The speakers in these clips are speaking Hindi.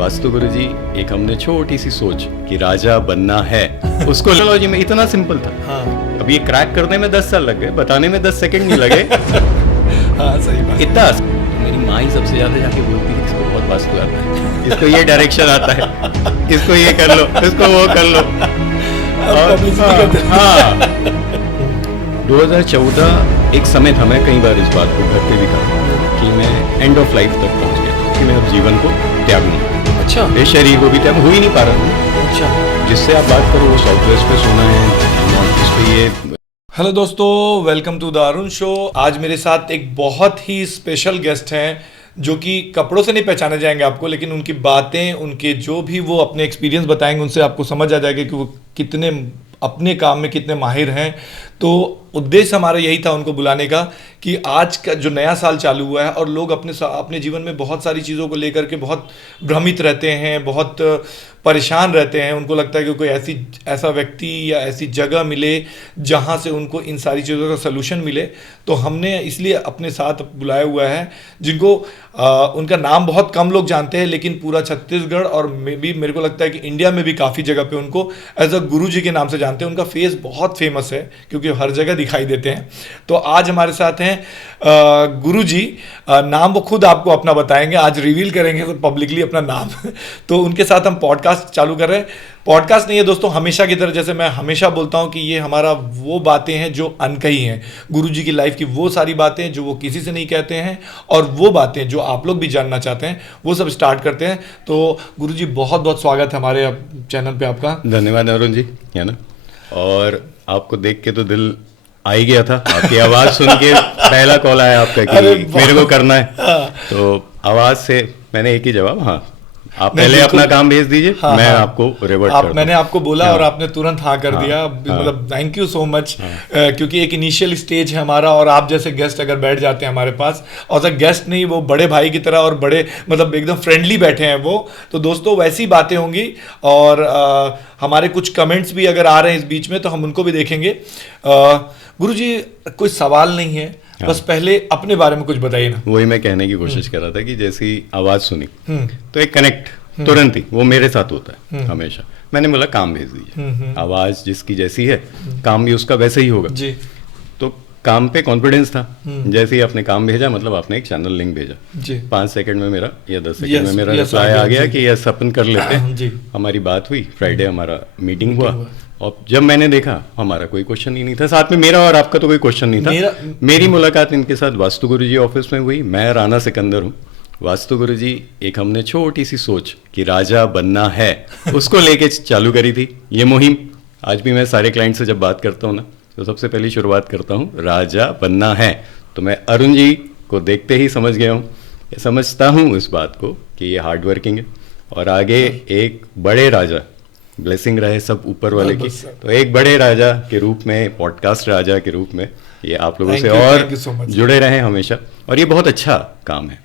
वास्तु गुरुजी, एक हमने छोटी सी सोच कि राजा बनना है, उसको लॉजी में इतना सिंपल था। हाँ। अब ये क्रैक करने में 10 साल लग गए, बताने में 10 सेकंड नहीं लगे। हाँ, सही बात। इतना मेरी माँ ही सबसे ज्यादा जाके बोलती है, इसको बहुत वास्तु आता है, इसको ये डायरेक्शन आता है, इसको ये कर लो, इसको वो कर लो। और हाँ, 2014 एक समय था, मैं कई बार इस बात को घर पे भी कहा कि मैं एंड ऑफ लाइफ तक पहुंच गया कि मैं अब जीवन को त्यागूंगा। अच्छा। इस शरीर को भी त्याग हो ही नहीं पा रहा हूँ। अच्छा। जिससे आप बात करो वो साउथ वेस्ट पे सोना है, नॉर्थ ईस्ट पे ये। हेलो दोस्तों, welcome to the Arun show. आज मेरे साथ एक बहुत ही स्पेशल गेस्ट हैं जो कि कपड़ों से नहीं पहचाने जाएंगे आपको, लेकिन उनकी बातें, उनके जो भी वो अपने एक्सपीरियंस बताएंगे, उनसे आपको समझ आ जाएगा कि वो कितने अपने काम में कितने माहिर हैं। तो उद्देश्य हमारा यही था उनको बुलाने का कि आज का जो नया साल चालू हुआ है और लोग अपने जीवन में बहुत सारी चीज़ों को लेकर के बहुत भ्रमित रहते हैं, बहुत परेशान रहते हैं। उनको लगता है कि कोई ऐसा व्यक्ति या ऐसी जगह मिले जहां से उनको इन सारी चीज़ों का सलूशन मिले। तो हमने इसलिए अपने साथ बुलाया हुआ है जिनको उनका नाम बहुत कम लोग जानते हैं, लेकिन पूरा छत्तीसगढ़ और भी मेरे को लगता है कि इंडिया में भी काफ़ी जगह पे उनको एज अ गुरु जी के नाम से जानते हैं। उनका फेस बहुत फेमस है क्योंकि हर जगह दिखाई देते हैं। तो आज हमारे साथ हैं गुरु जी। नाम वो खुद आपको अपना बताएंगे, आज रिवील करेंगे तो पब्लिकली अपना नाम। तो उनके साथ हम पॉडकास्ट चालू कर रहे हैं। पॉडकास्ट नहीं है दोस्तों, हमेशा की तरह जैसे मैं हमेशा बोलता हूं कि ये हमारा वो बातें हैं जो अनकही हैं, गुरु जी की लाइफ की वो सारी बातें जो वो किसी से नहीं कहते हैं, और वो बातें जो आप लोग भी जानना चाहते हैं वो सब स्टार्ट करते हैं। तो गुरु जी, बहुत बहुत स्वागत है हमारे चैनल पे आपका। धन्यवाद अरुण जी, है ना। और आपको देख के तो दिल आ ही गया था, आपकी आवाज सुन के पहला कॉल आया आपका कि मेरे को करना है। तो आवाज से मैंने एक ही जवाब, हाँ आप पहले अपना काम भेज दीजिए, मैं आपको रिवर्ट करता हूं। मैंने आपको बोला और आपने तुरंत हाँ कर दिया। मतलब थैंक यू सो मच। क्योंकि एक इनिशियल स्टेज है हमारा, और आप जैसे गेस्ट अगर बैठ जाते हैं हमारे पास, और अगर गेस्ट नहीं, वो बड़े भाई की तरह और बड़े मतलब एकदम फ्रेंडली बैठे हैं वो, तो दोस्तों वैसी बातें होंगी। और हमारे कुछ कमेंट्स भी अगर आ रहे हैं इस बीच में तो हम उनको भी देखेंगे। गुरु जी, कोई सवाल नहीं है, बस पहले अपने बारे में कुछ बताइए ना। वही मैं कहने की कोशिश कर रहा था कि जैसी आवाज सुनी तो एक कनेक्ट तुरंत ही वो मेरे साथ होता है हमेशा। मैंने बोला काम भेज दीजिए, आवाज जिसकी जैसी है काम भी उसका वैसे ही होगा जी। तो काम पे कॉन्फिडेंस था। जैसे ही आपने काम भेजा, मतलब आपने एक चैनल लिंक भेजा, 5 सेकंड में मेरा या 10 सेकंड में मेरा रिप्लाई आ गया कि यस अपन कर लेते हैं। हमारी बात हुई, फ्राइडे हमारा मीटिंग हुआ, और जब मैंने देखा हमारा कोई क्वेश्चन ही नहीं था, साथ में मेरा और आपका तो कोई क्वेश्चन नहीं था। मेरी मुलाकात इनके साथ वास्तु गुरु जी ऑफिस में हुई। मैं राणा सिकंदर हूँ। वास्तु गुरु जी, एक हमने छोटी सी सोच कि राजा बनना है, उसको लेके चालू करी थी ये मुहिम। आज भी मैं सारे क्लाइंट से जब बात करता हूँ ना, तो सबसे पहली शुरुआत करता हूँ राजा बनना है। तो मैं अरुण जी को देखते ही समझ गया हूँ, समझता हूँ इस बात को कि ये हार्ड वर्किंग है, और आगे एक बड़े राजा, ब्लेसिंग रहे सब ऊपर वाले की, तो एक बड़े राजा के रूप में, पॉडकास्ट राजा के रूप में ये आप लोगों से और जुड़े रहे हमेशा। और ये बहुत अच्छा काम है।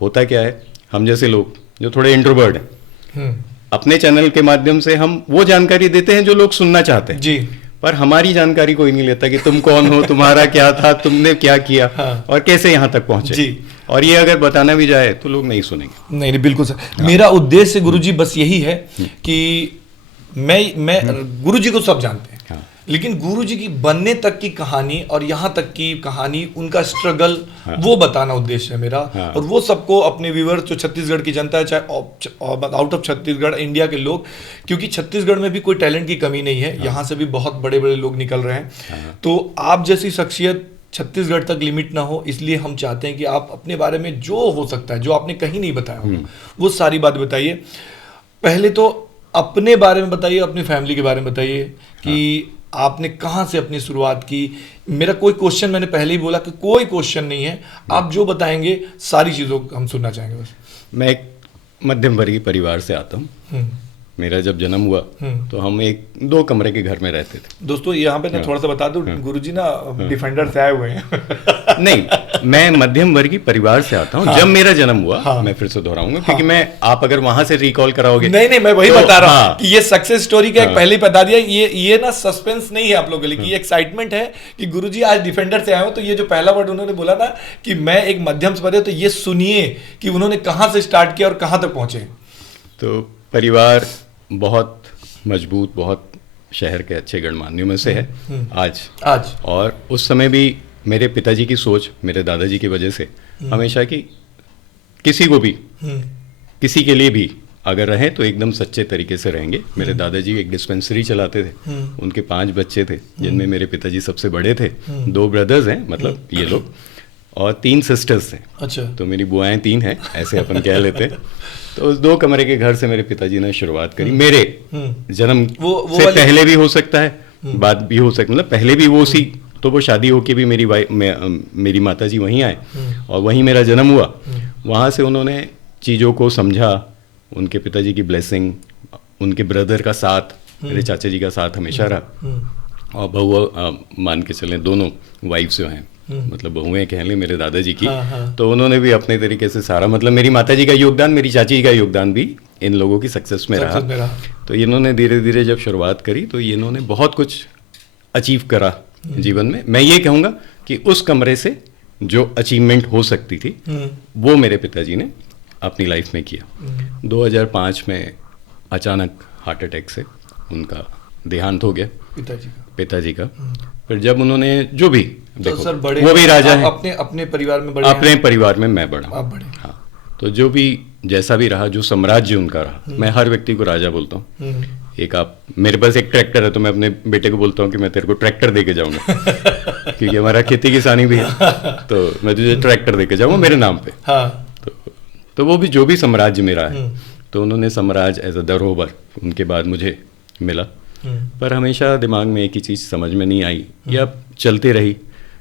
होता क्या है, हम जैसे लोग जो थोड़े इंट्रोवर्ट हैं, अपने चैनल के माध्यम से हम वो जानकारी देते हैं जो लोग सुनना चाहते हैं जी, पर हमारी जानकारी कोई नहीं लेता कि तुम कौन हो, तुम्हारा क्या था, तुमने क्या किया, और कैसे यहाँ तक पहुंचे जी। और ये अगर बताना भी जाए तो लोग नहीं सुनेंगे। नहीं, बिल्कुल सर। मेरा उद्देश्य गुरुजी बस यही है कि मैं गुरुजी को सब जानते हैं, लेकिन गुरुजी की बनने तक की कहानी और यहाँ तक की कहानी, उनका स्ट्रगल, वो बताना उद्देश्य है मेरा। और वो सबको, अपने व्यूअर्स जो छत्तीसगढ़ की जनता है, चाहे आउट ऑफ छत्तीसगढ़, इंडिया के लोग, क्योंकि छत्तीसगढ़ में भी कोई टैलेंट की कमी नहीं है, यहाँ से भी बहुत बड़े बड़े लोग निकल रहे हैं। तो आप जैसी शख्सियत छत्तीसगढ़ तक लिमिट ना हो, इसलिए हम चाहते हैं कि आप अपने बारे में जो हो सकता है, जो आपने कहीं नहीं बताया हो, वो सारी बात बताइए। पहले तो अपने बारे में बताइए, अपनी फैमिली के बारे में बताइए कि आपने कहाँ से अपनी शुरुआत की। मेरा कोई क्वेश्चन, मैंने पहले ही बोला कि कोई क्वेश्चन नहीं है, आप जो बताएंगे सारी चीज़ों हम सुनना चाहेंगे बस। मैं एक मध्यम वर्गीय परिवार से आता हूँ। मेरा जब जन्म हुआ तो हम एक 2 कमरे के घर में रहते थे। दोस्तों यहाँ पे ना थोड़ा सा बता दूं, गुरुजी ना डिफेंडर से आए हुए हैं। नहीं, मैं मध्यम वर्गीय परिवार से आता हूँ। जब मेरा जन्म हुआ, मैं फिर से दोहराऊंगा, क्योंकि मैं, आप अगर वहां से रिकॉल कराओगे। नहीं, मैं वही बता रहा हूँ कि ये सक्सेस स्टोरी का एक पहले ही बता दिया। ये ना सस्पेंस नहीं है आप लोगों के लिए, ये एक्साइटमेंट है कि गुरुजी आज डिफेंडर से आए हो। तो ये जो पहला वर्ड उन्होंने बोला ना कि मैं एक मध्यम से पढ़े, तो ये सुनिए कि उन्होंने कहाँ से स्टार्ट किया और कहाँ तक पहुंचे। तो परिवार बहुत मजबूत, बहुत शहर के अच्छे गणमान्यों में से है आज। और उस समय भी मेरे पिताजी की सोच, मेरे दादाजी की वजह से हमेशा की किसी को भी, किसी के लिए भी अगर रहें तो एकदम सच्चे तरीके से रहेंगे। मेरे दादाजी एक डिस्पेंसरी चलाते थे, उनके 5 बच्चे थे, जिनमें मेरे पिताजी सबसे बड़े थे। 2 ब्रदर्स हैं, मतलब ये लोग, और 3 सिस्टर्स थे। अच्छा। तो मेरी बुआएं 3 हैं, ऐसे अपन कह लेते। तो उस 2 कमरे के घर से मेरे पिताजी ने शुरुआत करी। मेरे जन्म से पहले भी हो सकता है, बाद भी हो सकता, मतलब पहले भी वो सी, तो वो शादी होके भी मेरी माताजी वहीं आए और वहीं मेरा जन्म हुआ। वहाँ से उन्होंने चीज़ों को समझा, उनके पिताजी की ब्लेसिंग, उनके ब्रदर का साथ, मेरे चाचा जी का साथ हमेशा रहा। और बहू मान के चलें, दोनों वाइफ जो हैं, मतलब बहुएं कह लें मेरे दादाजी की, तो उन्होंने भी अपने तरीके से सारा, मतलब मेरी माताजी का योगदान, मेरी चाची जी का योगदान भी इन लोगों की सक्सेस में रहा। तो इन्होंने धीरे धीरे जब शुरुआत करी तो इन्होंने बहुत कुछ अचीव करा जीवन में। मैं ये कहूँगा कि उस कमरे से जो अचीवमेंट हो सकती थी वो मेरे पिताजी ने अपनी लाइफ में किया। 2005 में अचानक हार्ट अटैक से उनका देहांत हो गया, पिताजी का। फिर जब उन्होंने जो भी, देखो तो सर बड़े, वो भी राजा है, अपने परिवार में बड़े, अपने परिवार में मैं बड़ा, आप बड़े। हाँ। तो जो भी जैसा भी रहा, जो साम्राज्य उनका रहा, मैं हर व्यक्ति को राजा बोलता हूँ। एक आप, मेरे पास एक ट्रैक्टर है तो मैं अपने बेटे को बोलता हूँ कि मैं तेरे को ट्रैक्टर दे के जाऊंगा क्योंकि हमारा खेती किसानी भी है, तो मैं तुझे ट्रैक्टर दे के जाऊंगा मेरे नाम पे। तो वो भी जो भी साम्राज्य मेरा है, तो उन्होंने साम्राज्य एज अ धरोहर उनके बाद मुझे मिला। पर हमेशा दिमाग में एक ही चीज़ समझ में नहीं आई या चलते रही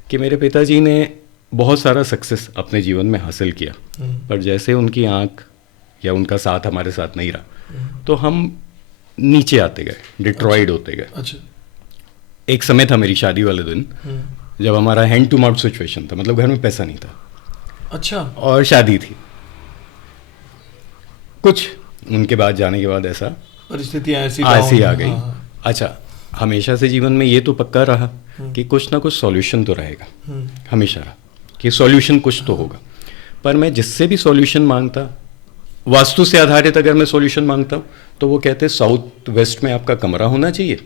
कि मेरे पिताजी ने बहुत सारा सक्सेस अपने जीवन में हासिल किया, पर जैसे उनकी आंख या उनका साथ हमारे साथ नहीं रहा, तो हम नीचे आते गए, डिट्रॉयड होते गए। अच्छा। एक समय था मेरी शादी वाले दिन, जब हमारा हैंड टू माउथ सिचुएशन था, मतलब घर में पैसा नहीं था। अच्छा। और शादी थी, कुछ उनके बाद जाने के बाद ऐसा परिस्थितियां ऐसी आ गई। अच्छा, हमेशा से जीवन में ये तो पक्का रहा कि कुछ ना कुछ सॉल्यूशन तो रहेगा, हमेशा रहा कि सॉल्यूशन कुछ तो होगा। पर मैं जिससे भी सॉल्यूशन मांगता, वास्तु से आधारित अगर मैं सॉल्यूशन मांगता हूँ, तो वो कहते साउथ वेस्ट में आपका कमरा होना चाहिए,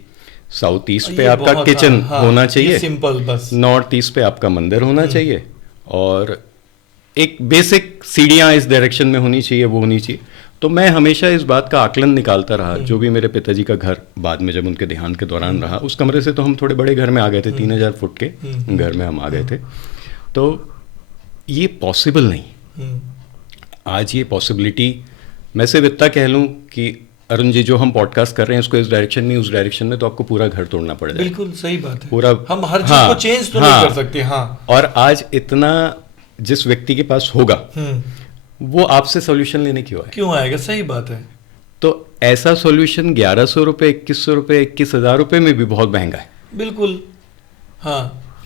साउथ ईस्ट पे आपका किचन होना चाहिए, सिंपल बस, नॉर्थ ईस्ट पे आपका मंदिर होना चाहिए, और एक बेसिक सीढ़ियाँ इस डायरेक्शन में होनी चाहिए, वो होनी चाहिए। तो मैं हमेशा इस बात का आकलन निकालता रहा। जो भी मेरे पिताजी का घर बाद में जब उनके देहांत के दौरान रहा, उस कमरे से तो हम थोड़े बड़े घर में आ गए थे, 3000 फुट के घर में हम आ गए थे। तो ये पॉसिबल नहीं। आज ये पॉसिबिलिटी, मैं सिर्फ इतना कह लूँ कि अरुण जी, जो हम पॉडकास्ट कर रहे हैं उसको इस डायरेक्शन में, उस डायरेक्शन में, तो आपको पूरा घर तोड़ना पड़ जाएगा। बिल्कुल सही बात है, पूरा हम हर चीज को चेंज तो नहीं कर सकते। और आज इतना जिस व्यक्ति के पास होगा वो आपसे सॉल्यूशन लेने क्यों आएगा? सही बात है। तो ऐसा सॉल्यूशन 1100 रुपये, 2100 रुपये, 21,000 रुपये में भी बहुत महंगा है। बिल्कुल।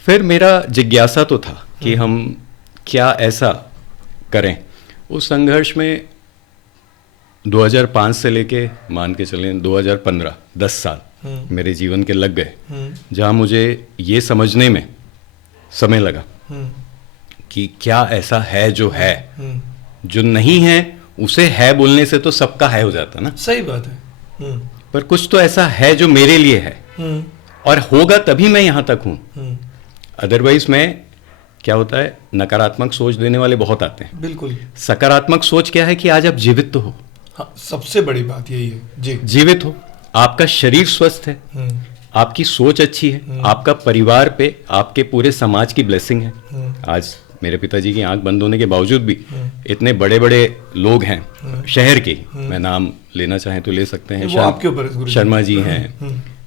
फिर मेरा जिज्ञासा तो था कि हम क्या ऐसा करें। उस संघर्ष में 2005 से लेके मान के चलें 2015, 10 साल मेरे जीवन के लग गए, जहाँ मुझे ये समझने में समय लगा कि क्या ऐसा है जो है, जो नहीं है उसे है बोलने से तो सबका है हो जाता ना। सही बात है। पर कुछ तो ऐसा है जो मेरे लिए है, और होगा तभी मैं यहाँ तक हूँ। अदरवाइज मैं, क्या होता है, नकारात्मक सोच देने वाले बहुत आते हैं। बिल्कुल। सकारात्मक सोच क्या है कि आज आप जीवित तो हो। हाँ, सबसे बड़ी बात यही है जी। जीवित हो, आपका शरीर स्वस्थ है, आपकी सोच अच्छी है, आपका परिवार पे, आपके पूरे समाज की ब्लेसिंग है। आज मेरे पिताजी की आंख बंद होने के बावजूद भी इतने बड़े बड़े लोग हैं शहर के, मैं नाम लेना चाहें तो ले सकते हैं, आपके ऊपर शर्मा जी हैं,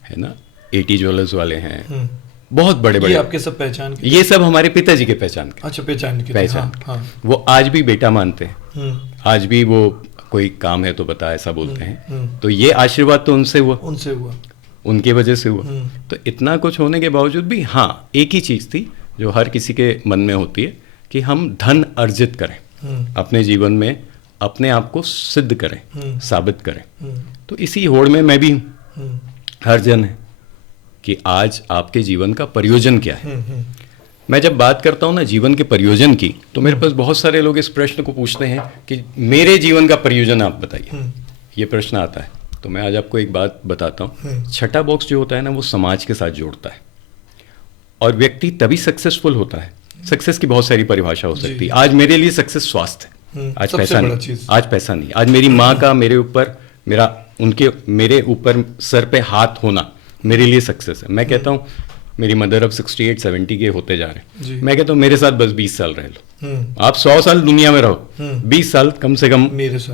है ना, एटी ज्वेलर्स वाले हैं, बहुत बड़े बड़े। ये आपके सब पहचान के? ये सब हमारे पिताजी के पहचान के। अच्छा, पहचान के। वो आज भी बेटा मानते हैं, आज भी वो कोई काम है तो बता, ऐसा बोलते हैं। तो ये आशीर्वाद तो उनसे हुआ, उनकी वजह से हुआ। तो इतना कुछ होने के बावजूद भी, हाँ, एक ही चीज थी जो हर किसी के मन में होती है कि हम धन अर्जित करें, अपने जीवन में अपने आप को सिद्ध करें, साबित करें। तो इसी होड़ में मैं भी हूँ, हर जन है कि आज आपके जीवन का प्रयोजन क्या है। मैं जब बात करता हूँ ना जीवन के प्रयोजन की, तो मेरे पास बहुत सारे लोग इस प्रश्न को पूछते हैं कि मेरे जीवन का प्रयोजन आप बताइए। ये प्रश्न आता है तो मैं आज आपको एक बात बताता हूँ। छठा बॉक्स जो होता है ना, वो समाज के साथ जोड़ता है, और व्यक्ति तभी सक्सेसफुल होता है। सक्सेस की बहुत सारी परिभाषा हो सकती है। आज मेरे लिए सक्सेस स्वास्थ्य है, आज पैसा नहीं, आज पैसा नहीं, आज मेरी माँ का मेरे ऊपर मेरे ऊपर सर पे हाथ होना मेरे लिए सक्सेस है। मैं कहता हूँ मेरी मदर अब 68-70 के होते जा रहे हैं, मैं कहता हूँ मेरे साथ बस 20 साल रह लो। आप 100 साल दुनिया में रहो, 20 साल कम से कम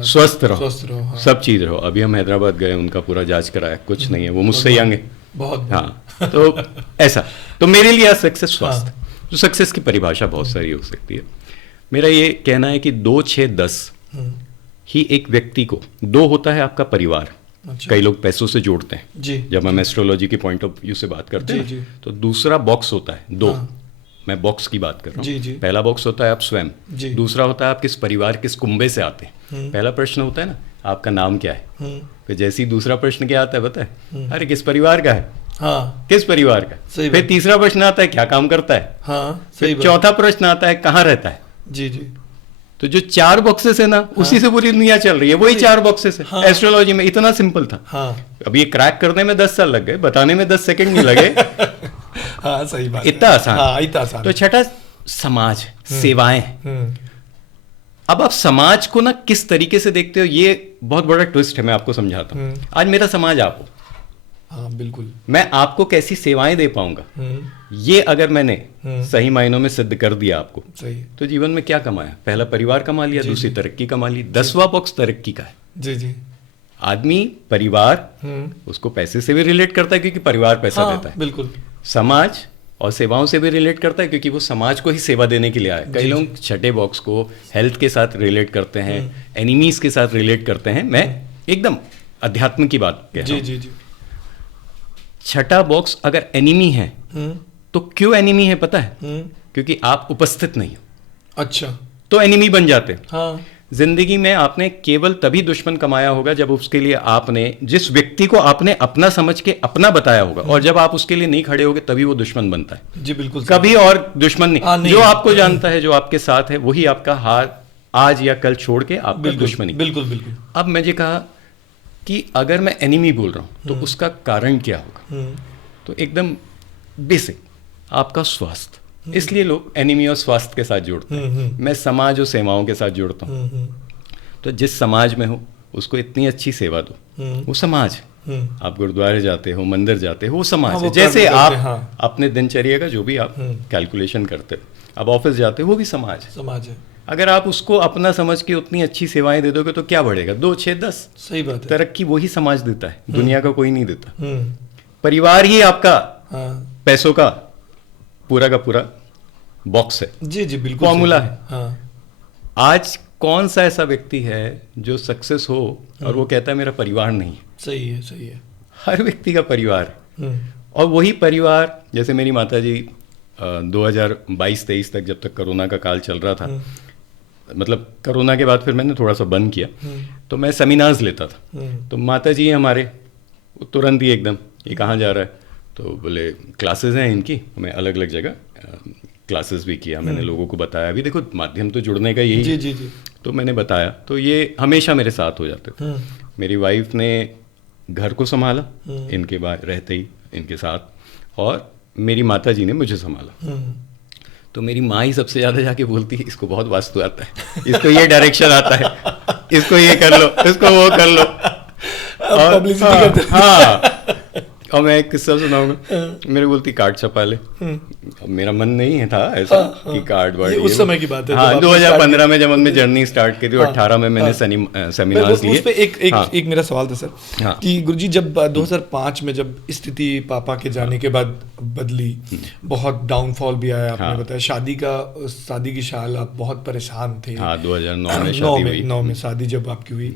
स्वस्थ रहो, हाँ। सब चीज रहो। अभी हम हैदराबाद गए, उनका पूरा जांच कराया, कुछ नहीं है, वो मुझसे यंग है बहुत। हाँ, तो ऐसा तो मेरे लिए आज सक्सेस स्वास्थ्य। तो सक्सेस की परिभाषा बहुत सारी हो सकती है। मेरा ये कहना है कि 2, 6, 10 ही एक व्यक्ति को, 2 होता है आपका परिवार। अच्छा। कई लोग पैसों से जोड़ते हैं जी, जब हम एस्ट्रोलॉजी के पॉइंट ऑफ व्यू से बात करते हैं, तो दूसरा बॉक्स होता है 2। मैं बॉक्स की बात कर रहा हूँ। पहला बॉक्स होता है आप स्वयं, दूसरा होता है आप किस परिवार, किस कुंबे से आते हैं। पहला प्रश्न होता है ना, आपका नाम क्या है, फिर जैसे ही दूसरा प्रश्न क्या आता है पता है, अरे किस परिवार का है, किस परिवार का, फिर तीसरा प्रश्न आता है क्या काम करता है, फिर चौथा प्रश्न आता है कहाँ रहता है। जी जी। तो जो 4 बॉक्सेस है ना, उसी से पूरी दुनिया चल रही है, वही 4 बॉक्सेस है। एस्ट्रोलॉजी में इतना सिंपल था। अब ये क्रैक करने में 10 साल लग गए, बताने में 10 सेकंड नहीं लगे। हाँ सही बात, इतना आसान। तो छठा समाज, सेवाएं। अब आप समाज को ना किस तरीके से देखते हो, ये बहुत बड़ा ट्विस्ट है, मैं आपको समझाता हूँ। आज मेरा समाज आप हो, हाँ बिल्कुल, मैं आपको कैसी सेवाएं दे पाऊंगा, ये अगर मैंने सही मायनों में सिद्ध कर दिया आपको, सही, तो जीवन में क्या कमाया। पहला परिवार कमा लिया, दूसरी तरक्की कमा ली। 10वां बॉक्स तरक्की का है। जी जी। आदमी परिवार उसको पैसे से भी रिलेट करता है क्योंकि परिवार पैसा देता है, बिल्कुल। समाज और सेवाओं से भी रिलेट करता है क्योंकि वो समाज को ही सेवा देने के लिए आया। कई लोग छठे बॉक्स को हेल्थ के साथ रिलेट करते हैं, एनिमीज के साथ रिलेट करते हैं। मैं एकदम अध्यात्म की बात कह रहा हूं। जी जी। छठा बॉक्स अगर एनिमी है तो क्यों एनिमी है पता है? क्योंकि आप उपस्थित नहीं हो। अच्छा, तो एनिमी बन जाते हैं। हाँ। जिंदगी में आपने केवल तभी दुश्मन कमाया होगा जब उसके लिए आपने, जिस व्यक्ति को आपने अपना समझ के अपना बताया होगा, और जब आप उसके लिए नहीं खड़े होगे तभी वो दुश्मन बनता है। जी बिल्कुल, कभी और दुश्मन नहीं। जो आपको जानता है, जो आपके साथ है, वही आपका हार आज या कल छोड़ के आपका दुश्मनी। बिल्कुल बिल्कुल। अब मैं ये कहा कि अगर मैं एनिमी बोल रहा हूं तो उसका कारण क्या होगा? तो एकदम बेसिक, आपका स्वास्थ्य। इसलिए लोग एनिमी और स्वास्थ्य के साथ जोड़ते हैं। मैं समाज और सेवाओं के साथ जोड़ता हूँ। तो जिस समाज में हो उसको इतनी अच्छी सेवा दो, वो समाज। आप गुरुद्वारे जाते हो, मंदिर जाते हो, वो समाज है। जैसे आप अपने दिनचर्या का जो भी आप कैलकुलेशन करते हो, आप ऑफिस जाते हो, वो भी समाज है। अगर आप उसको अपना समझ के उतनी अच्छी सेवाएं दे दोगे तो क्या बढ़ेगा? 2, 6, 10। सही बात है। तरक्की वही समाज देता है, दुनिया का कोई नहीं देता। परिवार ही आपका पैसों का पूरा बॉक्स है। जी जी बिल्कुल, फॉर्मूला है। हाँ। आज कौन सा ऐसा व्यक्ति है जो सक्सेस हो और वो कहता है मेरा परिवार नहीं है? सही है, सही है। हर व्यक्ति का परिवार है। और वही परिवार, जैसे मेरी माता जी 2022-23 तक, जब तक कोरोना का काल चल रहा था, मतलब कोरोना के बाद फिर मैंने थोड़ा सा बंद किया, तो मैं सेमिनार्स लेता था। तो माता जी हमारे तुरंत ही एकदम, ये कहाँ जा रहा है? तो बोले क्लासेस हैं इनकी। मैं अलग अलग जगह क्लासेस भी किया, मैंने लोगों को बताया। अभी देखो माध्यम तो जुड़ने का यही है। जी जी। तो मैंने बताया, तो ये हमेशा मेरे साथ हो जाते थे। मेरी वाइफ ने घर को संभाला इनके बाद रहते ही इनके साथ, और मेरी माता जी ने मुझे संभाला। तो मेरी माँ ही सबसे ज़्यादा जाके बोलती है इसको बहुत वास्तु आता है, इसको ये डायरेक्शन आता है, इसको ये कर लो, इसको वो कर लो। हाँ। और मैं एक किस्सा सुनाऊंगा। मेरे बोलती कार्ड छपा ले। मेरा मन नहीं था ऐसा कि कार्ड वर्ड, उस समय की बात है। हाँ, 2015 में जब हमने जर्नी स्टार्ट की थी, 18 में मैंने सेमिनार्स लिए। उस पे एक मेरा सवाल था सर, कि गुरुजी जब 2005 में जब स्थिति पापा के जाने के बाद बदली, बहुत डाउनफॉल भी आया, आपने बताया शादी की साल आप बहुत परेशान थे। हाँ, 2009 में शादी जब आपकी हुई,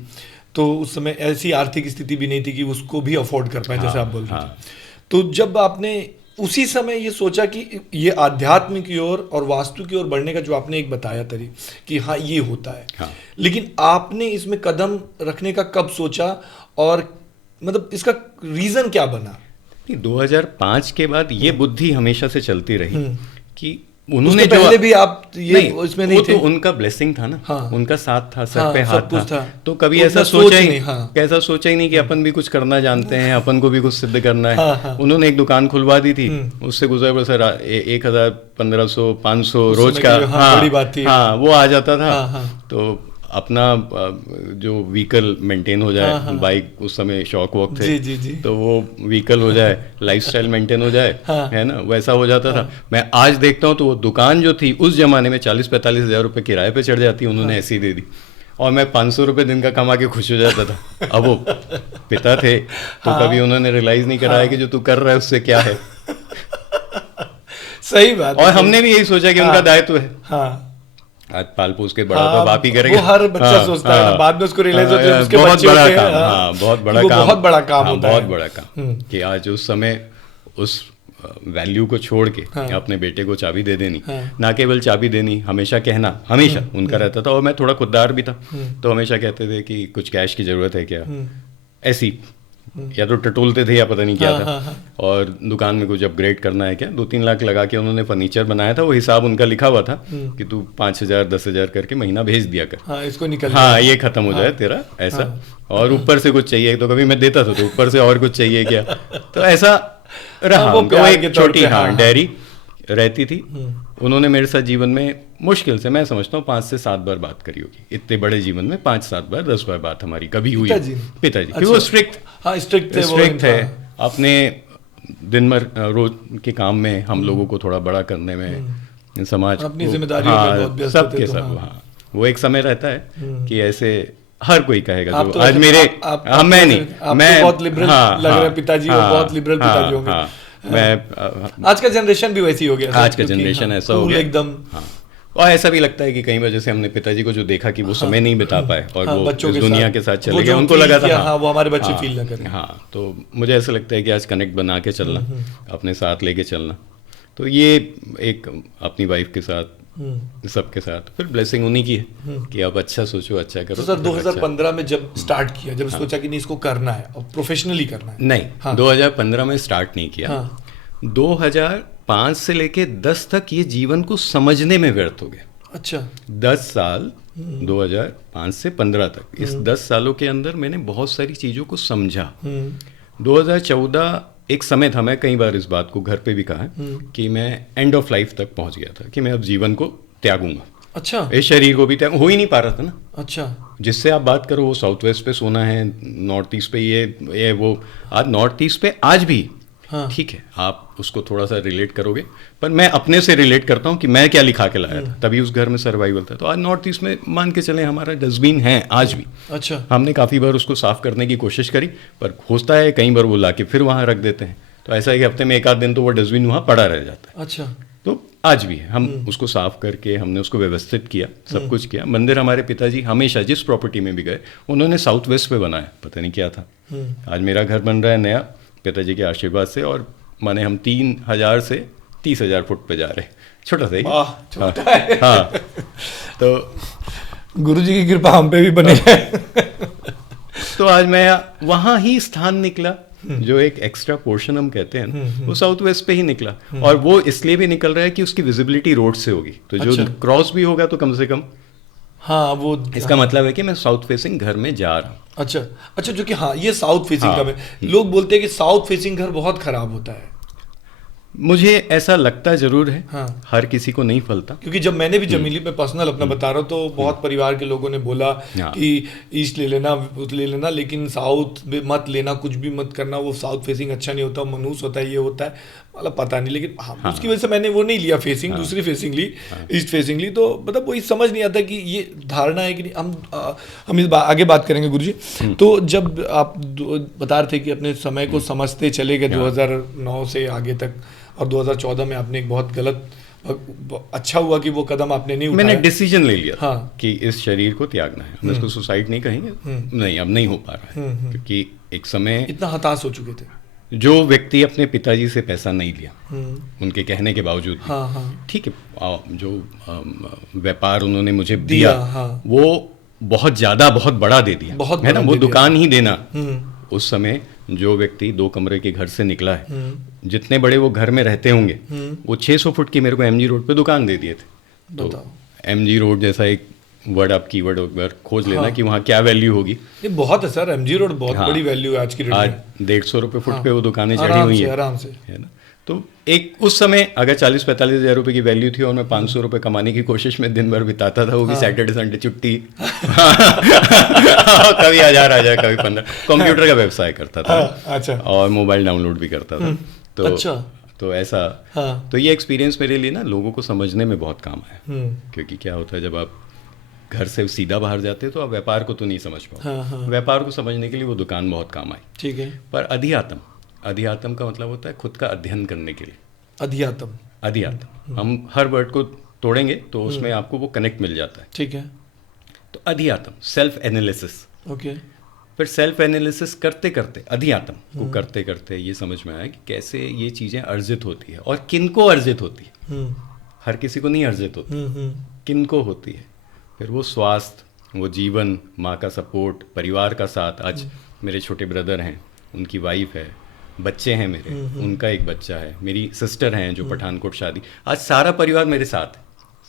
तो उस समय ऐसी आर्थिक स्थिति भी नहीं थी कि उसको भी अफोर्ड कर पाए, जैसे आप बोल रहे थे। तो जब आपने उसी समय ये सोचा कि ये आध्यात्म की ओर और वास्तु की ओर बढ़ने का जो आपने एक बताया तरीका कि हाँ ये होता है, लेकिन आपने इसमें कदम रखने का कब सोचा, और मतलब इसका रीजन क्या बना? 2005 के बाद ये बुद्धि हमेशा से चलती रही कि उन्होंने जो पहले भी आप ये उसमें नहीं थे, तो उनका ब्लेसिंग था ना। हाँ, उनका साथ था, सर पे हाँ, हाथ था। तो कभी ऐसा सोचा ही नहीं, कैसा सोचा ही नहीं कि अपन भी कुछ करना जानते हैं, अपन को भी कुछ सिद्ध करना है। उन्होंने एक दुकान खुलवा दी थी, उससे गुजर सर 1000 1500 500 रोज का, बड़ी बात थी, हाँ वो आ जाता था। तो अपना जो व्हीकल मेंटेन हो जाए, बाइक उस समय शौक वॉक थे, जी। तो वो व्हीकल हो जाए, लाइफस्टाइल मेंटेन हो जाए, है ना, वैसा हो जाता था। मैं आज देखता हूँ तो वो दुकान जो थी उस जमाने में 40-45 हज़ार रुपये किराए पे चढ़ जाती, उन्होंने ऐसी दे दी, और मैं 500 रुपये दिन का कमा के खुश हो जाता था। अब वो पिता थे तो कभी उन्होंने रियलाइज नहीं कराया कि जो तू कर रहा है उससे क्या है। सही बात। और हमने भी यही सोचा कि उनका दायित्व है, आज पाल पोस के बड़ा तो बाप ही करेगा। वो हर बच्चा सोचता है, बाद में उसको रियलाइज होता है उसके बहुत बड़ा होते काम, हाँ बहुत बड़ा काम, बहुत बड़ा काम होता है, बहुत बड़ा काम, कि आज उस समय उस वैल्यू को छोड़ के अपने बेटे को चाबी दे देनी, ना केवल चाबी देनी, हमेशा कहना, हमेशा उनका रहता था। और मैं थोड़ा खुददार भी था, तो हमेशा कहते थे कि कुछ कैश की जरूरत है क्या, ऐसी, या तो टटोलते थे या पता नहीं क्या था। और दुकान में कुछ अपग्रेड करना है क्या, 2-3 लाख लगा के उन्होंने फर्नीचर बनाया था, वो हिसाब उनका लिखा हुआ था कि तू 5000 10,000 करके महीना भेज दिया कर, इसको निकल, हाँ ये खत्म हो जाए तेरा, ऐसा। और ऊपर से कुछ चाहिए तो कभी मैं देता था, तो ऊपर से और कुछ चाहिए क्या, तो ऐसा रहा। वो एक छोटी डायरी रहती थी। उन्होंने मेरे साथ जीवन में मुश्किल से, मैं समझता हूँ 5 से 7 बार बात करी होगी, इतने बड़े जीवन में 5-7 बार 10 बार बात हमारी कभी हुई। पिताजी क्योंकि वो स्ट्रिक्ट थे, अपने दिन भर रोज के काम में हम लोगों को थोड़ा बड़ा करने में, समाज अपनी जिम्मेदारी सबके सब, हाँ वो एक समय रहता है कि ऐसे हर कोई कहेगा जो आज मेरे, मैं नहीं, मैं बहुत लिबरल लग रहा है पिताजी, बहुत लिबरल पिताजी होंगे। मैं आज का जनरेशन भी वैसी हो गया, आज का जनरेशन ऐसा हो गया एकदम। और ऐसा भी लगता है कि कई वजह से हमने पिताजी को जो देखा कि वो समय नहीं बिता पाए और वो इस दुनिया के साथ चले गए, उनको लगा था वो हमारे बच्चे फील ना करें। हाँ, तो मुझे ऐसा लगता है कि आज कनेक्ट बना के चलना, अपने साथ लेके चलना, तो ये एक अपनी वाइफ के साथ, सबके साथ, फिर ब्लेसिंग उन्हीं की है कि आप अच्छा सोचो, अच्छा करो। तो सर 2015 में जब स्टार्ट किया, जब सोचा कि नहीं इसको करना है और प्रोफेशनली करना है? नहीं, 2015 में स्टार्ट नहीं किया। 2005 से लेके 10 तक ये जीवन को समझने में व्यर्थ हो गया। अच्छा, 10 साल, 2005 से 15 तक, इस 10 सालों के अंदर मैंने बहुत सारी चीज़ों को समझा। 2014 एक समय था, मैं कई बार इस बात को घर पे भी कहा है कि मैं एंड ऑफ लाइफ तक पहुंच गया था, कि मैं अब जीवन को त्यागूंगा। अच्छा, इस शरीर को भी त्याग, हो ही नहीं पा रहा था ना। अच्छा, जिससे आप बात करो वो साउथ वेस्ट पे सोना है, नॉर्थ ईस्ट पे ये वो, आज नॉर्थ ईस्ट पे आज भी ठीक है, आप उसको थोड़ा सा रिलेट करोगे, पर मैं अपने से रिलेट करता हूँ कि मैं क्या लिखा के लाया था, तभी उस घर में सर्वाइवल था। तो आज नॉर्थ ईस्ट में मान के चले हमारा डस्टबिन है आज भी। अच्छा, हमने काफ़ी बार उसको साफ करने की कोशिश करी, पर होता है कई बार वो लाके फिर वहाँ रख देते हैं, तो ऐसा है कि हफ्ते में 1 आध दिन तो वो डस्टबिन वहाँ पड़ा रह जाता है। अच्छा, तो आज भी है, हम उसको साफ करके हमने उसको व्यवस्थित किया, सब कुछ किया। मंदिर हमारे पिताजी हमेशा जिस प्रॉपर्टी में भी गए उन्होंने साउथ वेस्ट पे बनाया, पता नहीं क्या था। आज मेरा घर बन रहा है नया पिताजी के आशीर्वाद से, और माने हम 3000 से 30,000 फुट पे जा रहे हैं, छोटा सा ही। छोटा है। हाँ, तो गुरुजी की कृपा हम पे भी बने जाए। तो आज मैं वहाँ ही स्थान निकला, जो एक एक्स्ट्रा पोर्शन हम कहते हैं वो साउथ वेस्ट पे ही निकला, और वो इसलिए भी निकल रहा है कि उसकी विजिबिलिटी रोड से होगी, तो जो क्रॉस भी होगा तो कम से कम, हाँ वो इसका मतलब है कि मैं साउथ फेसिंग घर में जा रहा हूँ। अच्छा, अच्छा, जो कि हाँ ये साउथ फेसिंग का, लोग बोलते हैं कि साउथ फेसिंग घर बहुत खराब होता है। मुझे ऐसा लगता जरूर है, हर किसी को नहीं फलता, क्योंकि जब मैंने भी जमीली पे पर्सनल अपना बता रहा हूँ, तो बहुत परिवार के लोगों ने बोला कि ईस्ट ले लेना, उस ले लेना, लेकिन साउथ मत लेना, कुछ भी मत करना, वो साउथ फेसिंग अच्छा नहीं होता, मनूस होता है, ये होता है, मतलब पता नहीं, लेकिन उसकी वजह से मैंने वो नहीं लिया फेसिंग, दूसरी फेसिंग ली, ईस्ट फेसिंग ली। तो मतलब वही समझ नहीं आता कि ये धारणा है कि नहीं। हम इस आगे बात करेंगे गुरुजी। तो जब आप बता रहे थे कि अपने समय को समझते चले गए 2009 से आगे तक, और 2014 में आपने एक बहुत गलत, अच्छा हुआ कि वो कदम आपने नहीं उठाया, मैंने डिसीजन ले लिया कि इस शरीर को त्यागना है। हम इसको सुसाइड नहीं कहेंगे, नहीं अब नहीं हो पा रहा है, क्योंकि एक समय इतना हताश हो चुके थे। जो व्यक्ति अपने पिताजी से पैसा नहीं लिया, उनके कहने के बावजूद, ठीक है, जो व्यापार उन्होंने मुझे दिया वो बहुत ज्यादा, बहुत बड़ा दे दिया, है ना, वो दुकान ही देना। उस समय जो व्यक्ति 2 कमरे के घर से निकला है, जितने बड़े वो घर में रहते होंगे वो 600 फुट की मेरे को एमजी रोड पे दुकान दे दिए थे। तो एमजी रोड जैसा एक वर्ड आप कीवर्ड अगर खोज लेना कि वहाँ क्या वैल्यू होगी। ये बहुत है सर, एमजी रोड बहुत बड़ी वैल्यू है आज की डेट में। आज 150 रुपये फुट पे वो दुकानें चढ़ी हुई हैं आराम से, है ना। तो एक उस समय अगर 40-45 हज़ार रुपये की वैल्यू थी और मैं 500 रुपये कमाने की कोशिश में दिन भर बिताता था, वो भी सैटरडे संडे छुट्टी कभी 1000 आ जाए कभी 15। कंप्यूटर का व्यवसाय करता था। अच्छा। और मोबाइल डाउनलोड भी करता था। तो अच्छा। तो ऐसा तो ये एक्सपीरियंस मेरे लिए ना लोगों को समझने में बहुत काम आया। क्योंकि क्या होता है जब आप घर से सीधा बाहर जाते हो तो आप व्यापार को तो नहीं समझ पाओ। व्यापार को समझने के लिए वो दुकान बहुत काम आई। ठीक है। पर अधियात्म का मतलब होता है खुद का अध्ययन करने के लिए। अधियात्म हम हर वर्ड को तोड़ेंगे तो उसमें आपको वो कनेक्ट मिल जाता है। ठीक है। तो अधियात्म सेल्फ एनालिसिस। ओके। फिर सेल्फ एनालिसिस करते करते अधियात्म को करते करते ये समझ में आया कि कैसे ये चीज़ें अर्जित होती है और किनको अर्जित होती है। हर किसी को नहीं अर्जित होती, किनको होती है। फिर वो स्वास्थ्य, वो जीवन, माँ का सपोर्ट, परिवार का साथ। आज मेरे छोटे ब्रदर हैं, उनकी वाइफ है, बच्चे हैं मेरे, उनका एक बच्चा है, मेरी सिस्टर हैं जो पठानकोट शादी। आज सारा परिवार मेरे साथ है।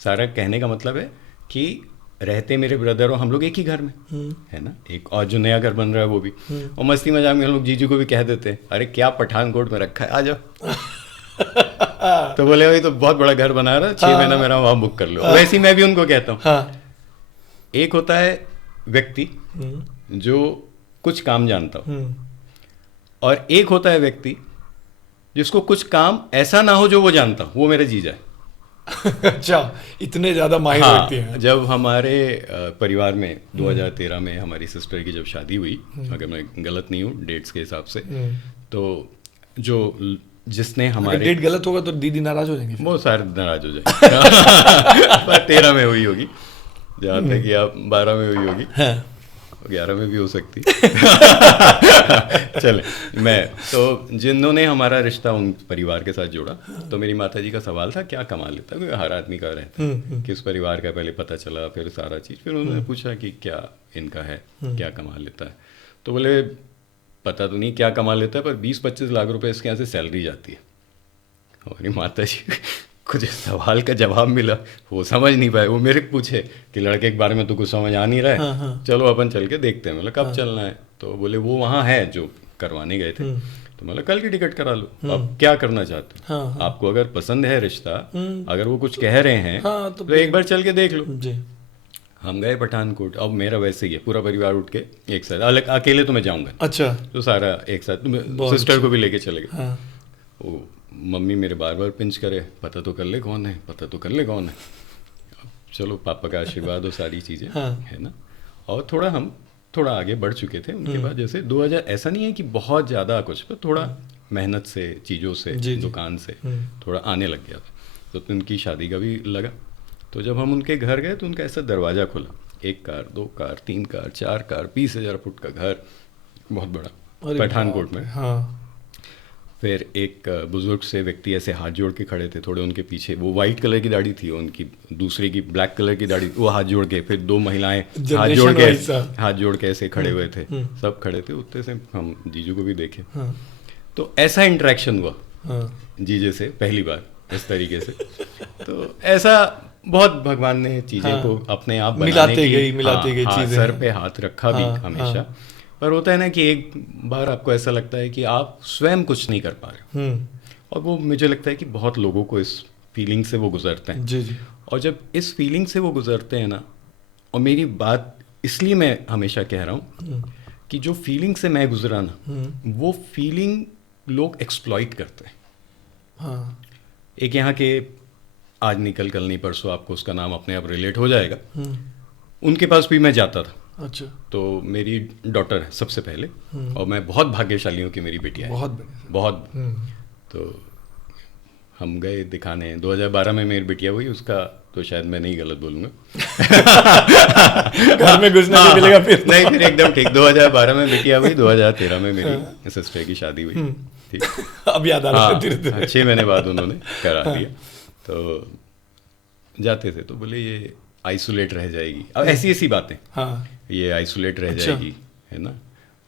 सारा कहने का मतलब है कि रहते मेरे ब्रदर और हम लोग एक ही घर में, है ना। एक और जो नया घर बन रहा है वो भी। और मस्ती मजाक में हम लोग जीजू को भी कह देते हैं, अरे क्या पठानकोट में रखा है, आ जाओ। तो बोले भाई तो बहुत बड़ा घर बना रहा है, 6 महीना मेरा वहाँ बुक कर लो। वैसे ही मैं भी उनको कहता हूँ। एक होता है व्यक्ति जो कुछ काम जानता हो, और एक होता है व्यक्ति जिसको कुछ काम ऐसा ना हो जो वो जानता हो, वो मेरा जीजा है। अच्छा, इतने ज्यादा माहिर व्यक्ति हैं। जब हमारे परिवार में 2013 में हमारी सिस्टर की जब शादी हुई, अगर मैं गलत नहीं हूँ डेट्स के हिसाब से, तो जो जिसने हमारे डेट गलत होगा तो दीदी नाराज हो जाएंगे। वो सारे नाराज हो जाएंगे। पर 13 में हुई होगी, जहाँ तक कि आप 12 में हुई होगी, 11 में भी हो सकती। चले मैं तो जिन्होंने हमारा रिश्ता उन परिवार के साथ जोड़ा, तो मेरी माता जी का सवाल था क्या कमा लेता है, हर आदमी का रहता है, किस परिवार का पहले पता चला, फिर सारा चीज़, फिर उन्होंने पूछा कि क्या इनका है, क्या कमा लेता है। तो बोले पता तो नहीं क्या कमा लेता है, पर 20-25 लाख रुपए इसके यहाँ से सैलरी जाती है। और मेरी माता जी कुछ सवाल का जवाब मिला, वो समझ नहीं पाए। वो मेरे पूछे कि लड़के के बारे में तो कुछ समझ आ नहीं रहा है, चलो अपन चल के देखते हैं। मतलब कब चलना है? तो बोले वो वहाँ है जो करवाने गए थे। तो मतलब कल की टिकट करा लो, अब क्या करना चाहते हो? आपको अगर पसंद है रिश्ता, अगर वो कुछ कह रहे हैं तो एक बार चल के देख लो। हम गए पठानकोट। अब मेरा वैसे ही है, पूरा परिवार उठ के एक साथ, अलग अकेले तो मैं जाऊँगा। अच्छा। तो सारा एक साथ, सिस्टर को भी लेके चले गए। वो मम्मी मेरे बार बार पिंच करे, पता तो कर ले कौन है, पता तो कर ले कौन है। चलो पापा का आशीर्वाद और सारी चीज़ें है ना। और हम थोड़ा आगे बढ़ चुके थे उनके बाद। जैसे 2000 ऐसा नहीं है कि बहुत ज़्यादा कुछ, पर थोड़ा मेहनत से, चीज़ों से, दुकान से थोड़ा आने लग गया था। तो उनकी शादी का भी लगा। तो जब हम उनके घर गए तो उनका ऐसा दरवाज़ा खुला, 1 car, 2 car, 3 car, 4 car, 20,000 foot का घर, बहुत बड़ा, पठानकोट में। फिर एक बुजुर्ग से व्यक्ति ऐसे हाथ जोड़ के खड़े थे, थोड़े उनके पीछे वो वाइट कलर की दाढ़ी थी, उनकी दूसरे की ब्लैक कलर की दाढ़ी, वो हाथ जोड़ के, फिर 2 महिलाएं हाथ जोड़ के ऐसे खड़े हुए थे। सब खड़े थे। उत्ते से हम जीजू को भी देखे। तो ऐसा इंटरेक्शन हुआ जीजे से पहली बार इस तरीके से। तो ऐसा बहुत भगवान ने चीज़ें को अपने आप मिलाते गई चीज़ें, सर पे हाथ रखा भी हमेशा। पर होता है ना कि एक बार आपको ऐसा लगता है कि आप स्वयं कुछ नहीं कर पा रहे हो, और वो मुझे लगता है कि बहुत लोगों को इस फीलिंग से वो गुजरते हैं। जी। और जब इस फीलिंग से वो गुजरते हैं ना, और मेरी बात इसलिए मैं हमेशा कह रहा हूँ कि जो फीलिंग से मैं गुजरा ना, वो फीलिंग लोग एक्सप्लॉइट करते हैं। एक यहाँ के आज नहीं कल नहीं परसों आपको उसका नाम अपने आप रिलेट हो जाएगा, उनके पास भी मैं जाता था। अच्छा। तो मेरी डॉटर है सबसे पहले, और मैं बहुत भाग्यशाली हूँ कि मेरी बेटियाँ है, बहुत। तो हम गए दिखाने, 2012 में मेरी बिटिया हुई, उसका तो शायद मैं नहीं गलत बोलूँगा। घर में घुसने नहीं मिलेगा फिर। नहीं, फिर एकदम ठीक। 2012 में बिटिया हुई, 2013 में मेरी सिस्टर की शादी हुई। ठीक, अब याद आ रहा है। 6 महीने बाद उन्होंने करा दिया। तो जाते थे तो बोले ये आइसोलेट रह जाएगी। अब ऐसी बातें, ये आइसोलेट रह जाएगी, है ना,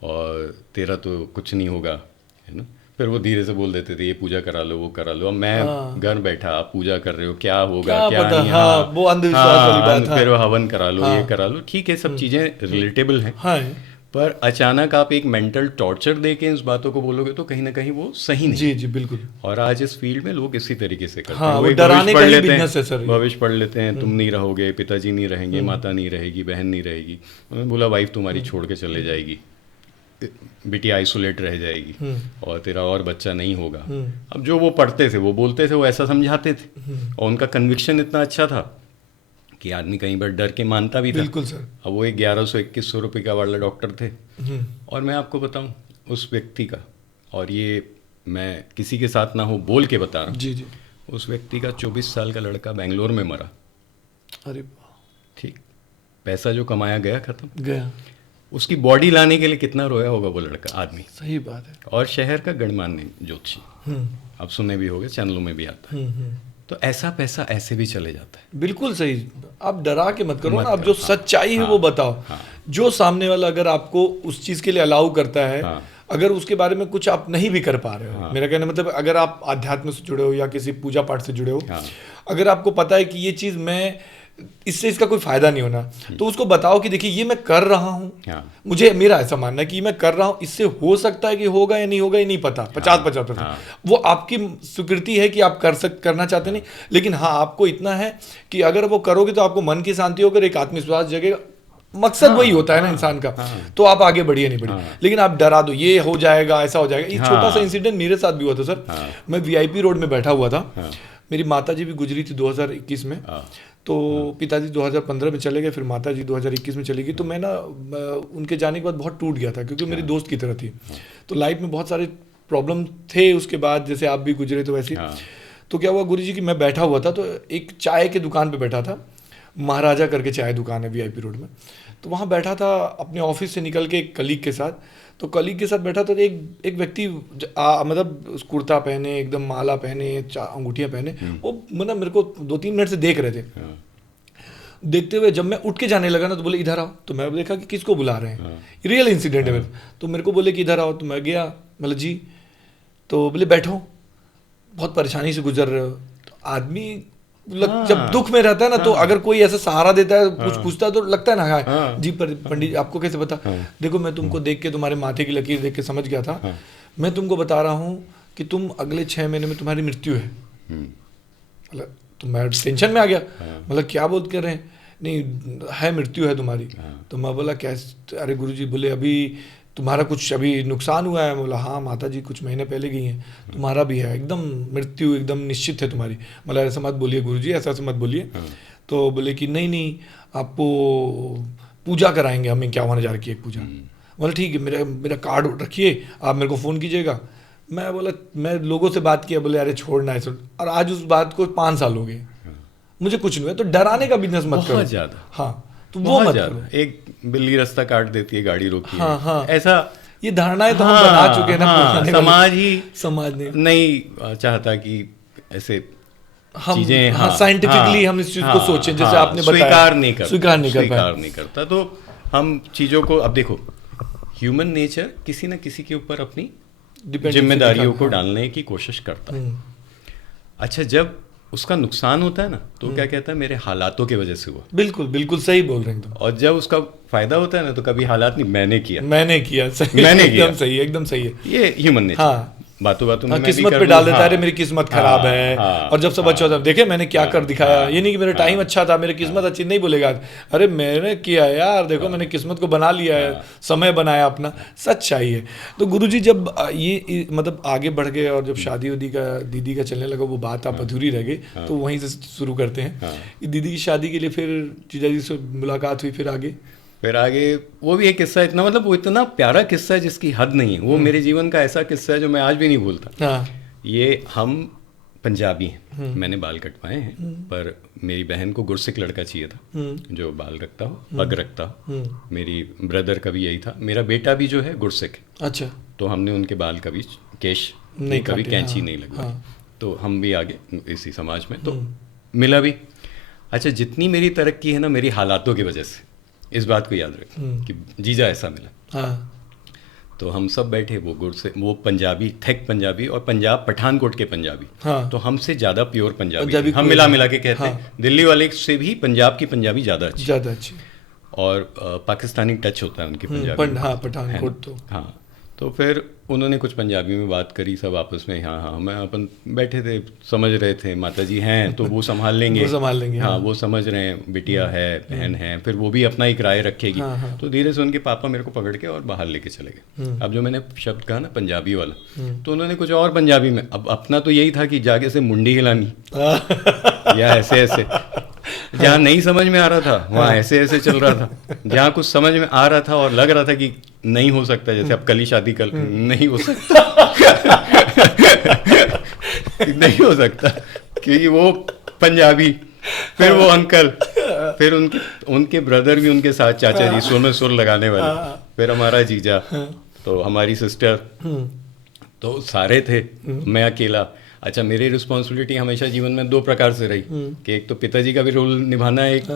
और तेरा तो कुछ नहीं होगा, है ना। फिर वो धीरे से बोल देते थे ये पूजा करा लो, वो करा लो। अब मैं घर बैठा, आप पूजा कर रहे हो, क्या होगा क्या पता, नहीं। हाँ, वो अंधविश्वास वाली बात। फिर वो हवन करा लो, ये करा लो, ठीक है, सब चीजें रिलेटेबल हैं। हाँ, पर अचानक आप एक मेंटल टॉर्चर देके इस बातों को बोलोगे तो कहीं ना कहीं वो सही नहीं। जी जी बिल्कुल। और आज इस फील्ड में लोग इसी तरीके से करते हाँ, हैं। वो एक डराने भविष्य का पढ़ ही लेते बिजनेस है हैं, सर। भविष्य पढ़ लेते हैं, तुम नहीं रहोगे, पिताजी नहीं रहेंगे, माता नहीं रहेगी, बहन नहीं रहेगी, उन्होंने बोला वाइफ तुम्हारी छोड़ के चले जाएगी, बेटी आइसोलेट रह जाएगी और तेरा और बच्चा नहीं होगा। अब जो वो पढ़ते थे, वो बोलते थे, वो ऐसा समझाते थे और उनका कन्विक्शन इतना अच्छा था कि आदमी कहीं बार डर के मानता भी था। बिल्कुल सर। अब वो 1100-2100 रुपये का वाला डॉक्टर थे। और मैं आपको बताऊं उस व्यक्ति का, और ये मैं किसी के साथ ना हो बोल के बता रहा हूँ, जी जी, उस व्यक्ति का 24 साल का लड़का बेंगलोर में मरा। अरे ठीक, पैसा जो कमाया गया खत्म। गया। उसकी बॉडी लाने के लिए कितना रोया होगा वो लड़का, आदमी। सही बात है। और शहर का गणमान्य ज्योतिषी, आप सुने भी होंगे, चैनलों में भी आता है। तो ऐसा पैसा ऐसे भी चले जाता है। बिल्कुल सही। आप डरा के मत करो ना, आप करो, जो सच्चाई है वो बताओ। जो सामने वाला अगर आपको उस चीज के लिए अलाउ करता है, अगर उसके बारे में कुछ आप नहीं भी कर पा रहे हो, मेरा कहना मतलब अगर आप आध्यात्म से जुड़े हो या किसी पूजा पाठ से जुड़े हो, अगर आपको पता है कि ये चीज मैं इससे इसका कोई फायदा नहीं होना, तो उसको बताओ कि देखिए ये मैं कर रहा हूँ, मुझे मेरा ऐसा मानना है कि मैं कर रहा हूँ, इससे हो सकता है कि होगा या नहीं होगा ये नहीं पता, 50-50% वो आपकी स्वीकृति है कि आप करना चाहते नहीं, लेकिन हाँ आपको इतना है कि अगर वो करोगे तो आपको मन की शांति होकर एक आत्मविश्वास जगेगा। मकसद वही होता है ना इंसान का। तो आप आगे बढ़िए नहीं बढ़िए, लेकिन आप डरा दो ये हो जाएगा, ऐसा हो जाएगा। ये छोटा सा इंसिडेंट मेरे साथ भी हुआ था सर। मैं VIP रोड में बैठा हुआ था, मेरी माता जी भी गुजरी थी 2021 में, तो पिताजी 2015 में चले गए, फिर माता जी 2021 में चली गई। तो मैं ना उनके जाने के बाद बहुत टूट गया था, क्योंकि मेरी दोस्त की तरह थी। तो लाइफ में बहुत सारे प्रॉब्लम थे उसके बाद, जैसे आप भी गुजरे तो वैसे। तो क्या हुआ गुरुजी कि मैं बैठा हुआ था, तो एक चाय के दुकान पे बैठा था, महाराजा करके चाय दुकान है VIP रोड में। तो वहाँ बैठा था अपने ऑफिस से निकल के एक कलीग के साथ। तो कलीग के साथ बैठा था, तो एक व्यक्ति मतलब कुर्ता पहने, एकदम माला पहने, अंगूठियाँ पहने, वो मतलब मेरे को 2-3 मिनट से देख रहे थे। देखते हुए जब मैं उठ के जाने लगा ना, तो बोले इधर आओ। तो मैं देखा कि किसको बुला रहे हैं, रियल इंसिडेंट है। तो मेरे को बोले कि इधर आओ, तो मैं गया, मतलब जी। तो बोले बैठो, बहुत परेशानी से गुजर रहे हो। तो आदमी जब दुख में रहता है ना, तो अगर कोई ऐसा सहारा देता है, कुछ पूछता है, तो लगता है ना हाँ जी पंडित जी आपको कैसे पता? देखो मैं तुमको देख के, तुम्हारे माथे की लकीर देख के समझ गया था। मैं तुमको बता रहा हूँ कि तुम अगले 6 महीने में तुम्हारी मृत्यु है। मतलब तो मैं टेंशन में आ गया, मतलब क्या बोल कर रहे हैं? नहीं है, मृत्यु है तुम्हारी। तो मैं बोला कैसे? अरे गुरुजी बोले अभी तुम्हारा कुछ अभी नुकसान हुआ है। बोला हाँ माता जी कुछ महीने पहले गई हैं, तुम्हारा भी है, एकदम मृत्यु एकदम निश्चित है तुम्हारी। मतलब ऐसा मत बोलिए गुरुजी, ऐसा मत बोलिए। तो बोले कि नहीं आपको पूजा कराएंगे हम 51,000 की एक पूजा। बोला ठीक है, मेरा कार्ड रखिए, आप मेरे को फ़ोन कीजिएगा। मैं बोला मैं लोगों से बात किया, बोले अरे छोड़ना है। और आज उस बात को 5 साल हो गए, मुझे कुछ नहीं हुआ। तो डराने का बिजनेस मत करो। बहुत ज्यादा। हाँ तो वो मत करो। एक बिल्ली रास्ता काट देती है, गाड़ी रोकी हाँ, है। हाँ, ऐसा ये धारणाएं तो हम बना चुके हैं ना। समाज नहीं चाहता कि ऐसे चीजें साइंटिफिकली हम इस चीज को सोचें, जैसे आपने बताया स्वीकार नहीं करता। तो हम चीजों को, अब देखो ह्यूमन नेचर किसी ना किसी के ऊपर अपनी जिम्मेदारियों को डालने की कोशिश करता है। अच्छा जब उसका नुकसान होता है ना, तो क्या कहता है मेरे हालातों की वजह से हुआ। बिल्कुल बिल्कुल सही बोल रहे हैं तुम। और जब उसका फायदा होता है ना, तो कभी हालात नहीं, मैंने किया सही, एकदम सही, एकदम सही है। ये ह्यूमन नेचर। हाँ बातों में किस्मत पे डाल देता है, मेरी किस्मत खराब है। और जब सब अच्छा होता है, देखे मैंने क्या कर दिखाया। ये नहीं कि मेरा टाइम अच्छा था, मेरी किस्मत अच्छी, नहीं बोलेगा अरे मैंने किया यार, देखो मैंने किस्मत को बना लिया है, समय बनाया अपना। सच्चाई है। तो गुरुजी जब ये मतलब आगे बढ़ गए और जब शादी उदी का दीदी का चलने लगा, वो बात आप अधूरी रह गई, तो वहीं से शुरू करते हैं। दीदी की शादी के लिए फिर जीजा जी से मुलाकात हुई, फिर आगे वो भी एक किस्सा इतना, मतलब वो इतना प्यारा किस्सा है जिसकी हद नहीं है। वो मेरे जीवन का ऐसा किस्सा है जो मैं आज भी नहीं भूलता। ये हम पंजाबी हैं, मैंने बाल कटवाए हैं, पर मेरी बहन को गुरसिख लड़का चाहिए था जो बाल रखता हो, पग रखता हो। मेरी ब्रदर का भी यही था, मेरा बेटा भी जो है गुरसिख। अच्छा। तो हमने उनके बाल कभी केश नहीं, कभी कैंची नहीं लगवाई। तो हम भी आगे इसी समाज में, तो मिला भी। अच्छा जितनी मेरी तरक्की है ना, मेरी हालातों की वजह से, इस बात को याद रखें कि जीजा ऐसा मिला। तो हम सब बैठे, वो गुड़ से, वो पंजाबी, थिक पंजाबी, और पंजाब पठानकोट के पंजाबी। हाँ। तो हमसे ज़्यादा प्योर पंजाबी पंजाबी हम कोई मिला नहीं। मिला के कहते हैं। दिल्ली वाले से भी पंजाब की पंजाबी ज़्यादा अच्छी, ज़्यादा अच्छी। और पाकिस्तानी टच होता है उनकी पंजाबी। हाँ, पठानकोट तो। हाँ, तो फिर उन्होंने कुछ पंजाबी में बात करी, सब आपस में हाँ हाँ, मैं अपन बैठे थे, समझ रहे थे माता जी हैं तो वो संभाल लेंगे। वो संभाल लेंगे, हाँ, हाँ। वो समझ रहे हैं, बिटिया है, बहन है, फिर वो भी अपना एक राय रखेगी। हाँ, हाँ। तो धीरे से उनके पापा मेरे को पकड़ के और बाहर लेके चले गए। अब जो मैंने शब्द कहा ना पंजाबी वाला, तो उन्होंने कुछ और पंजाबी में, अब अपना तो यही था कि जाके से मुंडी हिलानी या ऐसे ऐसे, जहाँ नहीं समझ में आ रहा था वहाँ ऐसे ऐसे चल रहा था, जहाँ कुछ समझ में आ रहा था और लग रहा था कि नहीं हो सकता, जैसे अब कल ही शादी, कल नहीं हो सकता नहीं हो सकता, क्योंकि वो पंजाबी, फिर वो अंकल, फिर उनके ब्रदर भी उनके साथ, चाचा जी सुर में सुर लगाने वाले, फिर हमारा जीजा, तो हमारी सिस्टर, तो सारे थे, मैं अकेला। अच्छा, मेरी रिस्पॉन्सिबिलिटी हमेशा जीवन में दो प्रकार से रही कि एक तो पिताजी का भी रोल निभाना है, एक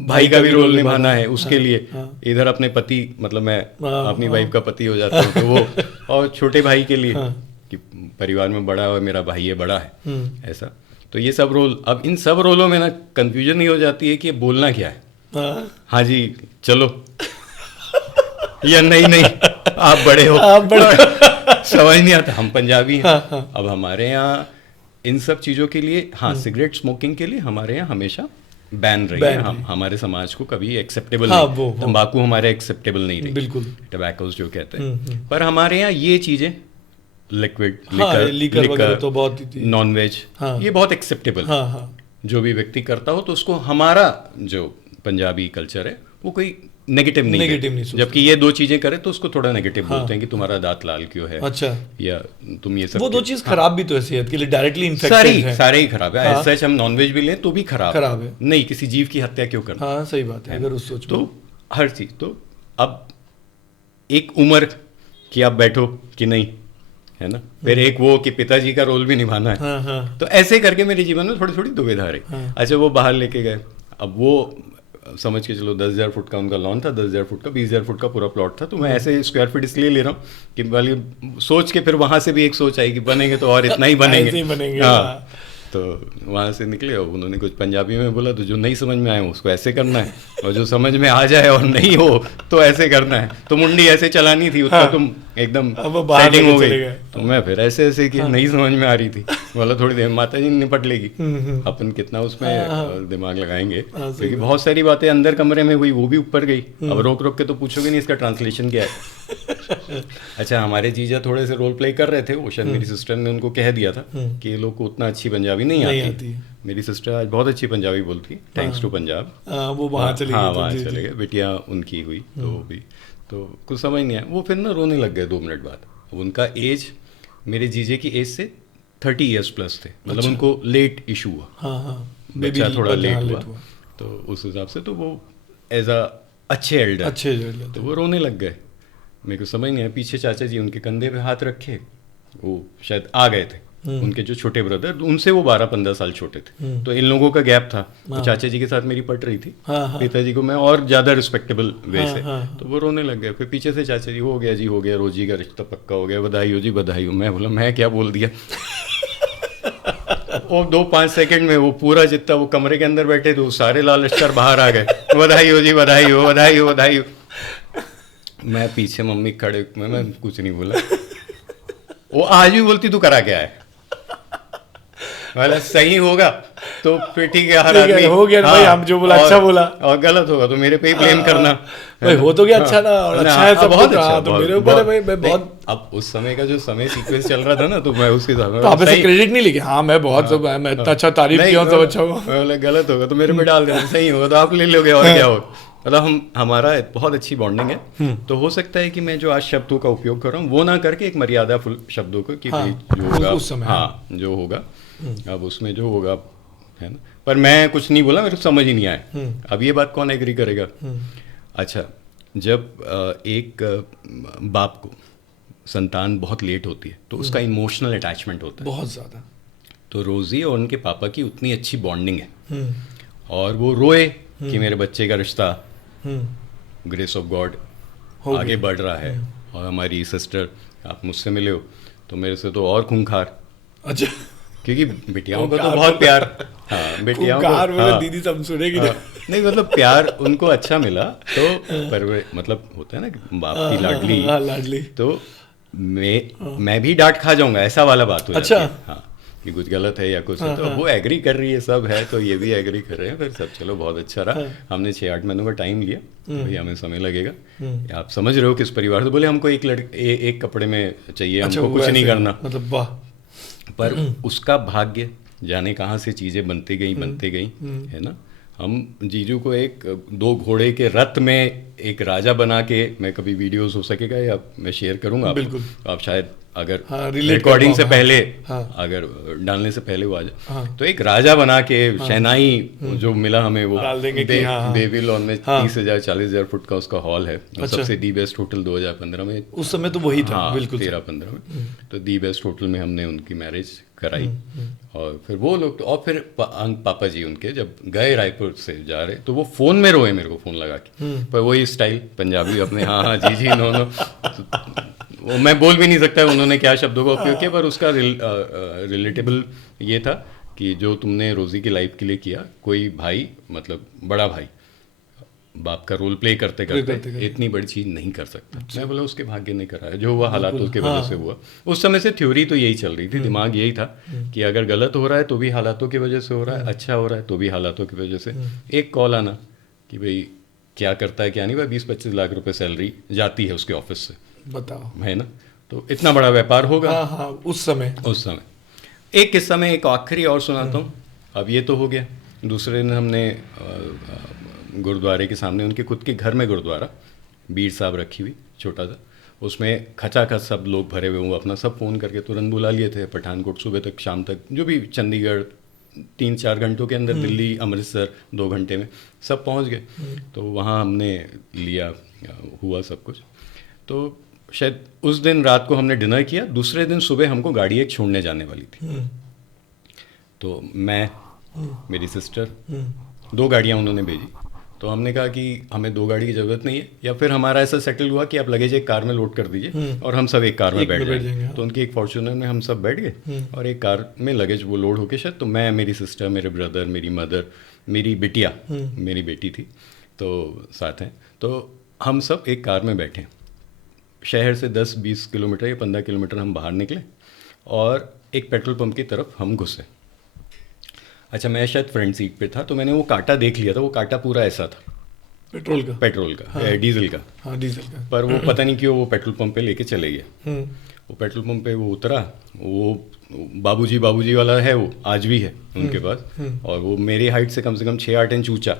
भाई का भी रोल निभाना है, उसके लिए इधर अपने पति, मतलब मैं अपनी वाइफ का पति हो जाता हूँ, तो वो, और छोटे भाई के लिए कि परिवार में बड़ा है, मेरा भाई है, बड़ा है, ऐसा। तो ये सब रोल, अब इन सब रोलों में ना कंफ्यूजन ही हो जाती है कि बोलना क्या है। हाँ जी चलो या नहीं नहीं आप बड़े हो, आप बड़े समझ नहीं आता, हम पंजाबी हैं। अब हमारे यहाँ इन सब चीज़ों के लिए, हाँ, सिगरेट स्मोकिंग के लिए हमारे यहाँ हमेशा बैन रही है। हमारे समाज को कभी एक्सेप्टेबल नहीं, तंबाकू हमारे एक्सेप्टेबल नहीं रही, बिल्कुल, टबैकोस जो कहते हैं। पर हमारे यहाँ ये चीज़ें, लिक्विड, लिकर तो बहुत, नॉन वेज, ये बहुत एक्सेप्टेबल है। जो भी व्यक्ति करता हो तो उसको, हमारा जो पंजाबी कल्चर है वो कोई नेगेटिव नहीं, जबकि ये दो चीजें करे तो उसको थोड़ा नेगेटिव बोलते हैं कि तुम्हारा दांत लाल क्यों है, अच्छा, या तुम ये सब, वो दो चीज खराब भी तो है सेहत के लिए, डायरेक्टली इन्फेक्टेड है, सारे ही खराब है। ऐसा हम नॉनवेज भी लें तो भी खराब है, नहीं, किसी जीव की हत्या क्यों करना। हाँ, सही बात है, अगर उस सोच तो हर चीज, तो अब एक उम्र कि आप बैठो कि नहीं, है ना, फिर एक वो कि पिताजी का रोल भी निभाना है। तो ऐसे करके मेरे जीवन में थोड़ी थोड़ी दुविधा रही। अच्छा, वो बाहर लेके गए, अब वो समझ के चलो 10,000 फुट का उनका लॉन था, 10,000 फुट का, 20,000 फुट का पूरा प्लॉट था। तो मैं ऐसे स्क्वायर फीट इसलिए ले रहा हूँ कि वाली सोच के, फिर वहां से भी एक सोच आई कि बनेंगे तो और इतना ही बनेंगे। हाँ, तो वहाँ से निकले और उन्होंने कुछ पंजाबी में बोला, तो जो नहीं समझ में आए उसको ऐसे करना है, और जो समझ में आ जाए और नहीं हो तो ऐसे करना है। तो मुंडी ऐसे चलानी थी, उसका तुम एकदम सेटिंग हो गई, तो मैं फिर ऐसे ऐसे कि नहीं समझ में आ रही थी, बोला थोड़ी देर माता जी निपट लेगी, अपन कितना उसमें दिमाग लगाएंगे, क्योंकि बहुत सारी बातें अंदर कमरे में हुई, वो भी ऊपर गई। अब रोक रोक के तो पूछोगे नहीं इसका ट्रांसलेशन क्या है। अच्छा, हमारे जीजा थोड़े से रोल प्ले कर रहे थे, वो शायद मेरी सिस्टर ने उनको कह दिया था कि ये लोग को उतना अच्छी पंजाबी नहीं आती। मेरी सिस्टर आज बहुत अच्छी पंजाबी बोलती, थैंक्स टू पंजाब। वो वहाँ चले गए, वहाँ चले गए, बिटिया उनकी हुई, तो भी तो कुछ समझ नहीं आया। वो फिर ना रोने लग गए 2 मिनट बाद। उनका एज मेरे जीजे की एज से 30 ईयर्स प्लस थे, मतलब उनको लेट इशू हुआ, बच्चा थोड़ा लेट हुआ, तो उस हिसाब से तो वो एज अ अच्छे एल्डर, तो वो रोने लग गए। मेरे को समझ नहीं आया, पीछे चाचा जी उनके कंधे पे हाथ रखे, वो शायद आ गए थे। उनके जो छोटे ब्रदर, उनसे वो 12-15 साल छोटे थे, तो इन लोगों का गैप था। तो चाचा जी के साथ मेरी पट रही थी, पिताजी को मैं और ज्यादा रिस्पेक्टेबल वे से, तो वो रोने लग गए। फिर पीछे से चाचा जी, हो गया जी, हो गया, रोजी का रिश्ता पक्का हो गया, बधाई हो जी, बधाई हो। मैं बोला मैं क्या बोल दिया। और 2-5 सेकंड में वो पूरा जितना वो कमरे के अंदर बैठे थे, वो सारे लाल लश्कर बाहर आ गए, बधाई हो जी, बधाई हो, बधाई हो, बधाई हो। मैं पीछे मम्मी खड़े, मैं कुछ नहीं बोला। वो आज भी बोलती तू करा क्या है, वाला सही होगा तो फिर ठीक है, हर आदमी हो गया, भाई हम जो बोला अच्छा बोला, और गलत होगा तो मेरे पे ही ब्लेम करना, भाई हो तो गया अच्छा ना, और अच्छा है सब, बहुत अच्छा, तो मेरे ऊपर है भाई, मैं बहुत। अब उस समय का जो समय सीक्वेंस चल रहा था ना, तो मैं उसके साथ, तो आप ऐसे क्रेडिट नहीं लेके, हाँ मैं बहुत, मैं इतना अच्छा तारीफ किया, सब अच्छा होगा, गलत होगा तो मेरे पे डाल देना, सही होगा तो आप ले लोगे, और क्या होगा। मतलब हमारा बहुत अच्छी बॉन्डिंग है। तो हो सकता है कि मैं जो आज शब्दों का उपयोग कर रहा हूँ वो ना करके एक मर्यादा फुल शब्दों को, कि जो होगा उस समय, हाँ जो होगा, अब उसमें जो होगा, है ना। पर मैं कुछ नहीं बोला, मेरे को समझ ही नहीं आया। अब ये बात कौन एग्री करेगा। अच्छा, जब एक बाप को संतान बहुत लेट होती है तो उसका इमोशनल अटैचमेंट होता है बहुत ज़्यादा। तो रोजी और उनके पापा की उतनी अच्छी बॉन्डिंग है, और वो रोए कि मेरे बच्चे का रिश्ता ग्रेस ऑफ गॉड आगे बढ़ रहा है, और हमारी सिस्टर, आप मुझसे मिले हो तो मेरे से तो और खूंखार, अच्छा, क्योंकि बिटियाओं का तो बहुत प्यार, हाँ बिटियाओं को, हाँ, दीदी सब सुनेगी हाँ, नहीं मतलब प्यार उनको अच्छा मिला तो पर मतलब होता है ना कि बाप की लाडली, लाडली, तो मैं भी डांट खा जाऊंगा, ऐसा वाला बात हो जाती अच्छा है, हाँ, कि कुछ गलत है या कुछ है, तो वो एग्री कर रही है, सब है, तो ये भी एग्री कर रहे हैं, फिर सब चलो बहुत अच्छा रहा। हमने 6-8 महीनों का टाइम लिया, भैया हमें समय लगेगा, आप समझ रहे हो किस परिवार से, बोले हमको एक कपड़े में चाहिए, हमको कुछ नहीं करना, मतलब वाह, पर उसका भाग्य जाने कहाँ से चीज़ें बनती गई है ना। हम जीजू को एक 2 घोड़े के रथ में एक राजा बना के, मैं कभी वीडियोस हो सकेगा या मैं शेयर करूंगा आपको, बिल्कुल, आप शायद अगर हाँ, रिकॉर्डिंग से पहले, हाँ, अगर डालने से पहले वो आ जाए, हाँ, तो एक राजा बना के शहनाई जो मिला हमें वो डाल देंगे कि हाँ, बेबीलोन में, हाँ, 30,000 40,000 फुट का उसका हॉल है, अच्छा, सबसे दी बेस्ट होटल 2015 में, उस समय तो वही था, हाँ, बिल्कुल 13-15 में, तो दी बेस्ट होटल में हमने उनकी मैरिज कराई, और फिर वो लोग, और फिर पापा जी उनके जब गए रायपुर से जा रहे, तो वो फोन में रोए मेरे को फोन लगा के, पर वही स्टाइल पंजाबी अपने, हाँ हाँ जी जी नो नो, वो मैं बोल भी नहीं सकता उन्होंने क्या शब्दों का उपयोग किया, पर उसका रिलेटेबल ये था कि जो तुमने रोजी की लाइफ के लिए किया, कोई भाई मतलब बड़ा भाई बाप का रोल प्ले करते करते इतनी बड़ी चीज नहीं कर सकता। मैं बोला उसके भाग्य ने करा है, जो हुआ हालातों की वजह से हुआ। उस समय से थ्योरी तो यही चल रही थी, दिमाग यही था कि अगर गलत हो रहा है तो भी हालातों की वजह से हो रहा है, अच्छा हो रहा है तो भी हालातों की वजह से। एक कॉल आना कि भाई क्या करता है क्या नहीं, भाई 20-25 लाख रुपए सैलरी जाती है उसके ऑफिस से, बताओ, है ना, तो इतना बड़ा व्यापार होगा। हाँ हाँ, उस समय एक किस्सा में एक आखिरी और सुनाता हूँ। अब ये तो हो गया, दूसरे दिन हमने गुरुद्वारे के सामने, उनके खुद के घर में गुरुद्वारा, बीर साहब रखी हुई छोटा सा, उसमें खचाखच सब लोग भरे हुए, वो अपना सब फ़ोन करके तुरंत बुला लिए थे। पठानकोट सुबह तक शाम तक, जो भी चंडीगढ़ 3-4 घंटों के अंदर, दिल्ली अमृतसर 2 घंटे में सब पहुंच गए। तो वहाँ हमने लिया, हुआ सब कुछ। तो शायद उस दिन रात को हमने डिनर किया, दूसरे दिन सुबह हमको गाड़ी एक छोड़ने जाने वाली थी। तो मैं, मेरी सिस्टर, 2 गाड़ियाँ उन्होंने भेजी। तो हमने कहा कि हमें 2 गाड़ी की ज़रूरत नहीं है, या फिर हमारा ऐसा सेटल हुआ कि आप लगेज एक कार में लोड कर दीजिए और हम सब एक कार में बैठ जाएंगे। तो उनकी एक फॉर्च्यूनर में हम सब बैठ गए और एक कार में लगेज वो लोड होके, शायद तो मैं, मेरी सिस्टर, मेरे ब्रदर, मेरी मदर, मेरी बिटिया, मेरी बेटी थी तो साथ हैं, तो हम सब एक कार में बैठे। शहर से 10-20 किलोमीटर या 15 किलोमीटर हम बाहर निकले और एक पेट्रोल पंप की तरफ हम घुसे। अच्छा, मैं शायद फ्रंट सीट पे था, तो मैंने वो कांटा देख लिया था। वो कांटा पूरा ऐसा था, पेट्रोल का, हाँ, डीजल का, हाँ, डीजल का। पर वो पता नहीं क्यों वो पेट्रोल पंप पे लेके चले गए। वो पेट्रोल पंप पे वो उतरा, वो बाबूजी वाला है, वो आज भी है उनके पास, और वो मेरी हाइट से कम 6-8 इंच ऊंचा।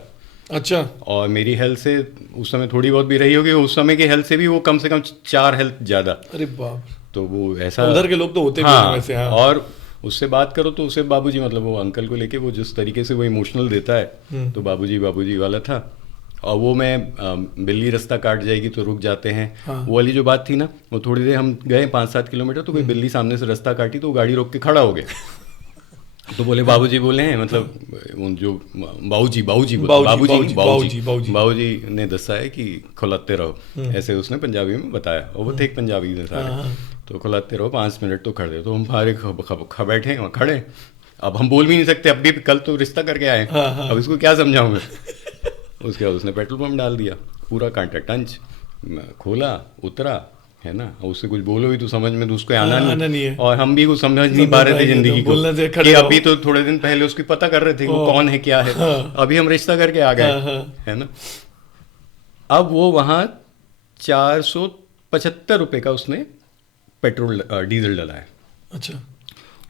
अच्छा। और मेरी हेल्थ से उस समय थोड़ी बहुत भी रही होगी, उस समय की हेल्थ से भी वो कम से कम 4 हेल्थ ज़्यादा। अरे बाप। तो वो ऐसा, उधर के लोग तो होते भी वैसे। हाँ। और उससे बात करो तो उसे बाबूजी, मतलब वो अंकल को लेके वो जिस तरीके से वो इमोशनल देता है, तो बाबूजी वाला था। और वो, मैं बिल्ली रास्ता काट जाएगी तो रुक जाते हैं, हाँ, वो वाली जो बात थी ना, वो थोड़ी देर हम गए 5-7 किलोमीटर, तो कोई बिल्ली सामने से रास्ता काटी तो वो गाड़ी रोक के खड़ा हो गया। तो बोले बाबूजी बोले हैं, मतलब जो बाबूजी ने दसा है कि खुलाते रहो, ऐसे उसने पंजाबी में बताया, और वो थे एक पंजाबी ने सारे। तो खुलाते रहो 5 मिनट तो खड़े। तो हम सारे बैठे वहाँ खड़े। अब हम बोल भी नहीं सकते, अब भी कल तो रिश्ता करके आए, अब इसको क्या समझाऊं मैं। उसके बाद उसने पेट्रोल पंप डाल दिया, पूरा कांटा टंच खोला, उतरा, है ना। उससे कुछ बोलो भी तो समझ में तो उसको आना नहीं है, और हम भी कुछ समझ नहीं पा रहे थे जिंदगी को, कि अभी तो थोड़े दिन पहले उसकी पता कर रहे थे वो कौन है क्या है, अभी हम रिश्ता करके आ गए, है ना। अब वो वहाँ 475 रुपये का उसने पेट्रोल डीजल डाला है। अच्छा।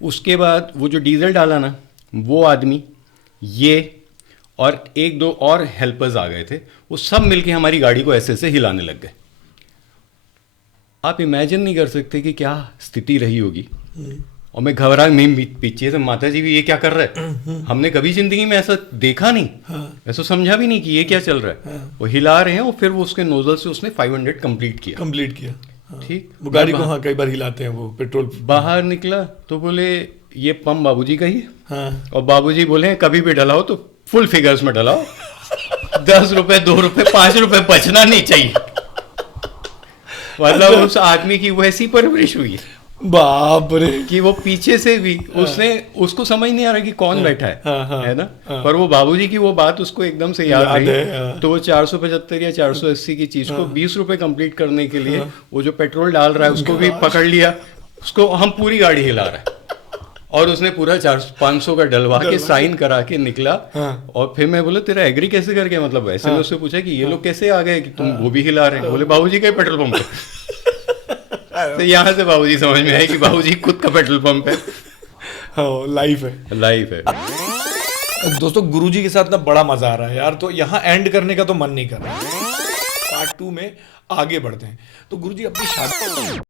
उसके बाद वो जो डीजल डाला ना, वो आदमी, ये और 1-2 और हेल्पर्स आ गए थे, वो सब मिलके हमारी गाड़ी को ऐसे ऐसे हिलाने लग गए। आप इमेजिन नहीं कर सकते कि क्या स्थिति रही होगी। और मैं घबरा, मैं पीछे से, माता जी भी ये क्या कर रहा है, हमने कभी जिंदगी में ऐसा देखा नहीं, ऐसा समझा भी नहीं कि ये क्या चल रहा है। वो हिला रहे हैं, और फिर वो उसके नोजल से उसने 500 कंप्लीट किया। ठीक, वो गाड़ी को, हाँ, कई बार हिलाते हैं वो पेट्रोल। बाहर निकला तो बोले ये पंप बाबूजी का ही है, हाँ। और बाबूजी बोले कभी भी डलाओ तो फुल फिगर्स में डलाओ, 10 रुपए, 2 रुपए, 5 रुपए बचना नहीं चाहिए। मतलब उस आदमी की वैसी परवरिश हुई है बाप रे। कि वो पीछे से भी उसको समझ नहीं आ रहा कि कौन बैठा है ना। पर वो बाबूजी की वो बात उसको एकदम से याद रही। तो वो 475 या 480 की चीज को 20 रुपए कंप्लीट करने के लिए वो जो पेट्रोल डाल रहा है उसको भी पकड़ लिया, उसको हम पूरी गाड़ी हिला रहे हैं और उसने पूरा 500 का डलवा के साइन करा के निकला। और फिर मैं बोला तेरा एग्री कैसे करके, मतलब ऐसे में उससे पूछा कि ये लोग कैसे आ गए कि तुम वो भी हिला रहे हैं। बोले बाबूजी का पेट्रोल पंप है। तो यहाँ से बाबूजी समझ में आया कि बाबूजी खुद का पेट्रोल पंप है। लाइफ है, लाइफ है। दोस्तों गुरुजी के साथ ना बड़ा मजा आ रहा है यार, तो यहाँ एंड करने का तो मन नहीं कर रहा। पार्ट 2 में आगे बढ़ते हैं। तो गुरुजी अपनी शादी